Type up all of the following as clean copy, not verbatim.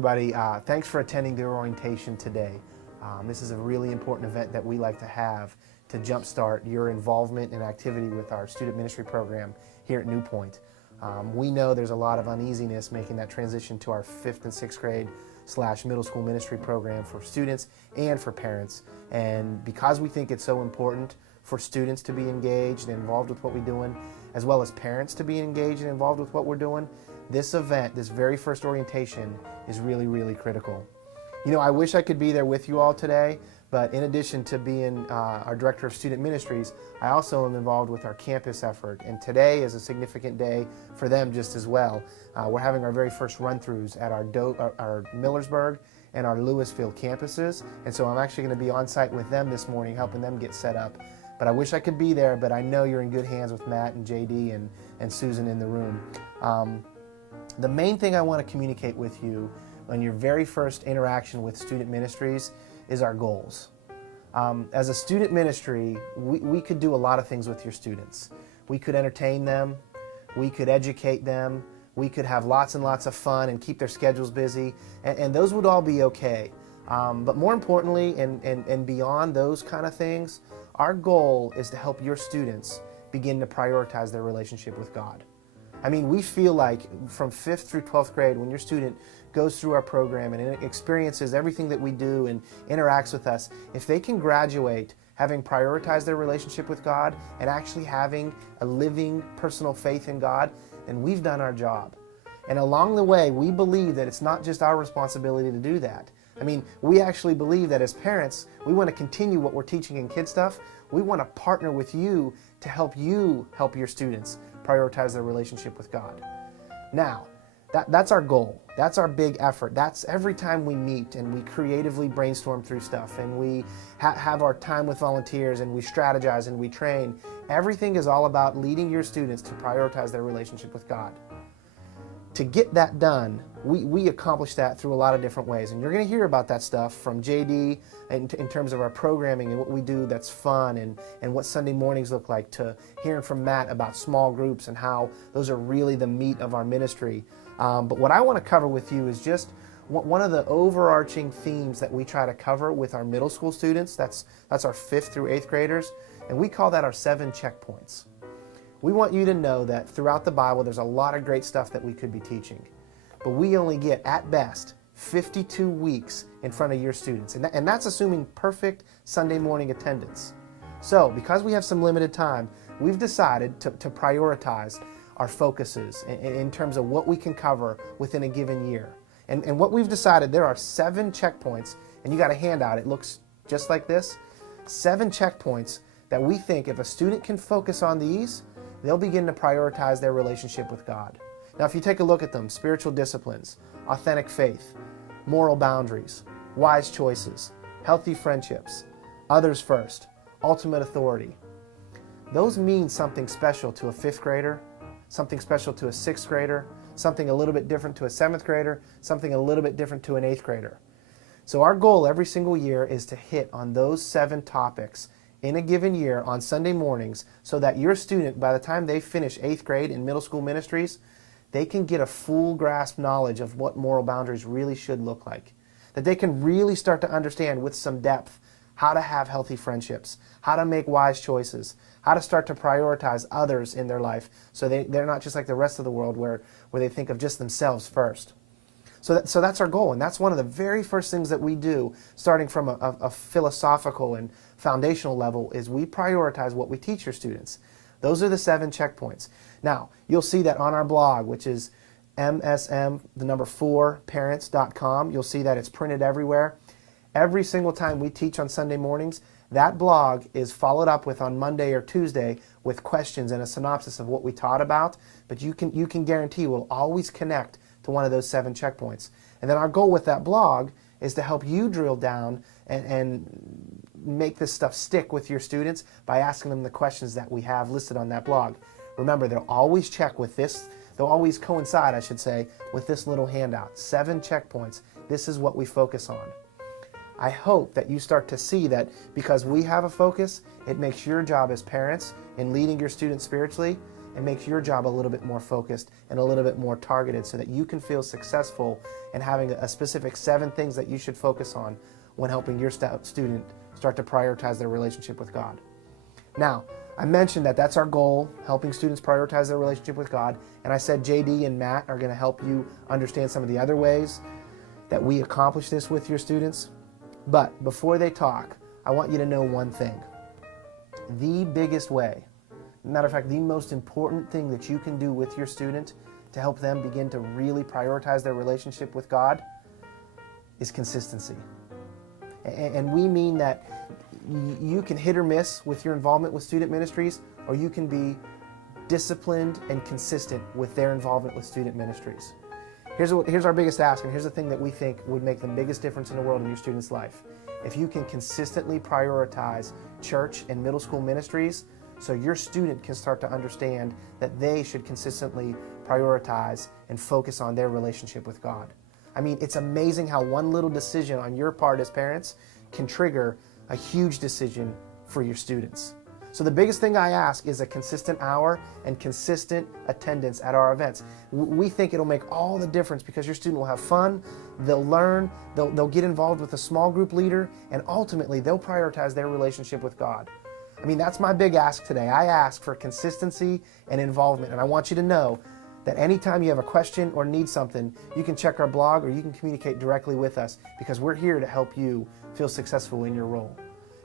everybody. Thanks for attending the orientation today. This is a really important event that we like to have to jumpstart your involvement and activity with our student ministry program here at New Point. We know there's a lot of uneasiness making that transition to our 5th and 6th grade / middle school ministry program for students and for parents. And because we think it's so important for students to be engaged and involved with what we're doing, as well as parents to be engaged and involved with what we're doing, this event, this very first orientation, is really, really critical. You know, I wish I could be there with you all today, but in addition to being our Director of Student Ministries, I also am involved with our campus effort, and today is a significant day for them just as well. We're having our very first run-throughs at our Millersburg and our Lewisville campuses, and so I'm actually going to be on site with them this morning, helping them get set up. But I wish I could be there, but I know you're in good hands with Matt and JD and Susan in the room. The main thing I want to communicate with you on your very first interaction with student ministries is our goals. As a student ministry, we could do a lot of things with your students. We could entertain them, we could educate them, we could have lots and lots of fun and keep their schedules busy, and those would all be okay. But more importantly, and beyond those kind of things, our goal is to help your students begin to prioritize their relationship with God. I mean, we feel like from 5th through 12th grade, when your student goes through our program and experiences everything that we do and interacts with us, if they can graduate having prioritized their relationship with God and actually having a living personal faith in God, then we've done our job. And along the way, we believe that it's not just our responsibility to do that. I mean, we actually believe that as parents, we want to continue what we're teaching in kid stuff. We want to partner with you to help your students prioritize their relationship with God. Now, that's our goal. That's our big effort. That's every time we meet and we creatively brainstorm through stuff and we have our time with volunteers and we strategize and we train. Everything is all about leading your students to prioritize their relationship with God. To get that done, we accomplish that through a lot of different ways. And you're going to hear about that stuff from JD in terms of our programming and what we do that's fun and what Sunday mornings look like, to hearing from Matt about small groups and how those are really the meat of our ministry. But what I want to cover with you is just one of the overarching themes that we try to cover with our middle school students. That's our 5th through 8th graders. And we call that our 7 checkpoints. We want you to know that throughout the Bible, there's a lot of great stuff that we could be teaching. But we only get, at best, 52 weeks in front of your students. And that's assuming perfect Sunday morning attendance. So, because we have some limited time, we've decided to prioritize our focuses in terms of what we can cover within a given year. And what we've decided, there are 7 checkpoints, and you got a handout, it looks just like this. 7 checkpoints that we think if a student can focus on these, they'll begin to prioritize their relationship with God. Now, if you take a look at them: spiritual disciplines, authentic faith, moral boundaries, wise choices, healthy friendships, others first, ultimate authority. Those mean something special to a 5th grader, something special to a 6th grader, something a little bit different to a 7th grader, something a little bit different to an 8th grader. So our goal every single year is to hit on those 7 topics in a given year on Sunday mornings, so that your student, by the time they finish 8th grade in middle school ministries, they can get a full grasp knowledge of what moral boundaries really should look like. That they can really start to understand with some depth how to have healthy friendships, how to make wise choices, how to start to prioritize others in their life so they're not just like the rest of the world where they think of just themselves first. So that's our goal, and that's one of the very first things that we do, starting from a philosophical and foundational level, is we prioritize what we teach your students. Those are the 7 checkpoints. Now, you'll see that on our blog, which is msm4parents.com. You'll see that it's printed everywhere. Every single time we teach on Sunday mornings, that blog is followed up with on Monday or Tuesday with questions and a synopsis of what we taught about, but you can guarantee we'll always connect to one of those 7 checkpoints. And then our goal with that blog is to help you drill down and make this stuff stick with your students by asking them the questions that we have listed on that blog. Remember, they'll always check with this, they'll always coincide, I should say, with this little handout. 7 checkpoints. This is what we focus on. I hope that you start to see that because we have a focus, it makes your job as parents in leading your students spiritually and makes your job a little bit more focused and a little bit more targeted so that you can feel successful in having a specific 7 things that you should focus on when helping your student start to prioritize their relationship with God. Now, I mentioned that that's our goal, helping students prioritize their relationship with God, and I said JD and Matt are going to help you understand some of the other ways that we accomplish this with your students. But before they talk, I want you to know one thing. The biggest way, matter of fact, the most important thing that you can do with your student to help them begin to really prioritize their relationship with God is consistency. And we mean that you can hit or miss with your involvement with student ministries, or you can be disciplined and consistent with their involvement with student ministries. Here's our biggest ask, and here's the thing that we think would make the biggest difference in the world in your student's life. If you can consistently prioritize church and middle school ministries, so your student can start to understand that they should consistently prioritize and focus on their relationship with God. I mean, it's amazing how one little decision on your part as parents can trigger a huge decision for your students. So the biggest thing I ask is a consistent hour and consistent attendance at our events. We think it'll make all the difference because your student will have fun, they'll learn, they'll get involved with a small group leader, and ultimately they'll prioritize their relationship with God. I mean, that's my big ask today. I ask for consistency and involvement, and I want you to know that anytime you have a question or need something, you can check our blog or you can communicate directly with us because we're here to help you feel successful in your role.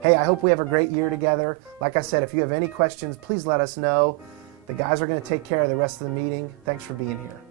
Hey, I hope we have a great year together. Like I said, if you have any questions, please let us know. The guys are going to take care of the rest of the meeting. Thanks for being here.